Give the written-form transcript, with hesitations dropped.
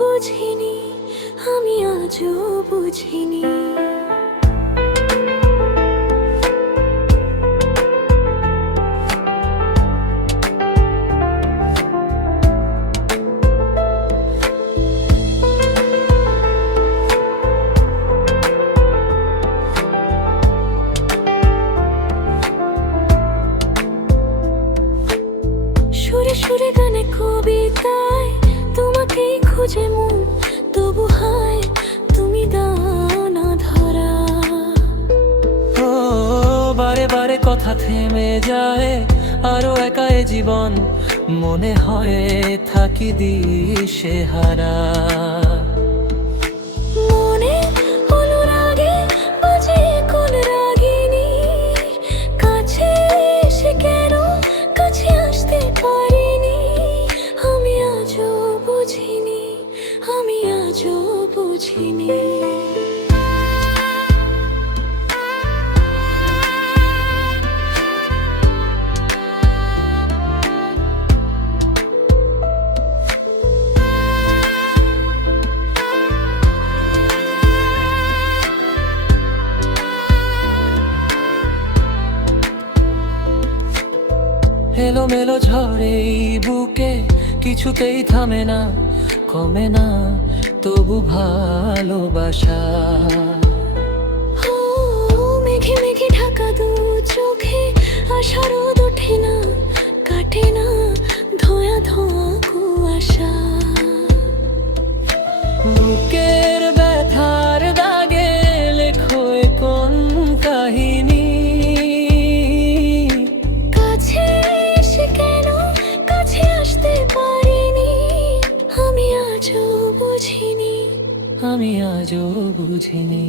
বুঝিনি, আমি আজও বুঝিনি। সুরে সুরে গানে কবিতায় তোমাকেই খুঁজে মন, তবু হায় তুমি দাও না ধরা। ও বারে বারে কথা থেমে যায়, আরো একা এ জীবন, মনে হয় থাকি দিশেহারা। মনে হলো রাগে বাজে কোন রাগিনী, কাছে এসে কেন কাছে আসতে পারিনি। আমি আজও বুঝিনি, আমি আজও বুঝিনি। এলোমেলো ঝড়ে এই বুকে কিছুতেই থামে না, কমে না তবু ভালোবাসা। ও মেঘে মেঘে ঢাকা দু চোখে আশার রোদ ওঠে না, কাটে না ধোঁয়া ধোঁয়া কুয়াশা। বুকের ব্যথার দাগে লেখো এ কোন কাহিনী। কাছে এসে কেন কাছে আসতে পারিনি। আমি আজও বুঝিনি, আমি আজও বুঝিনি।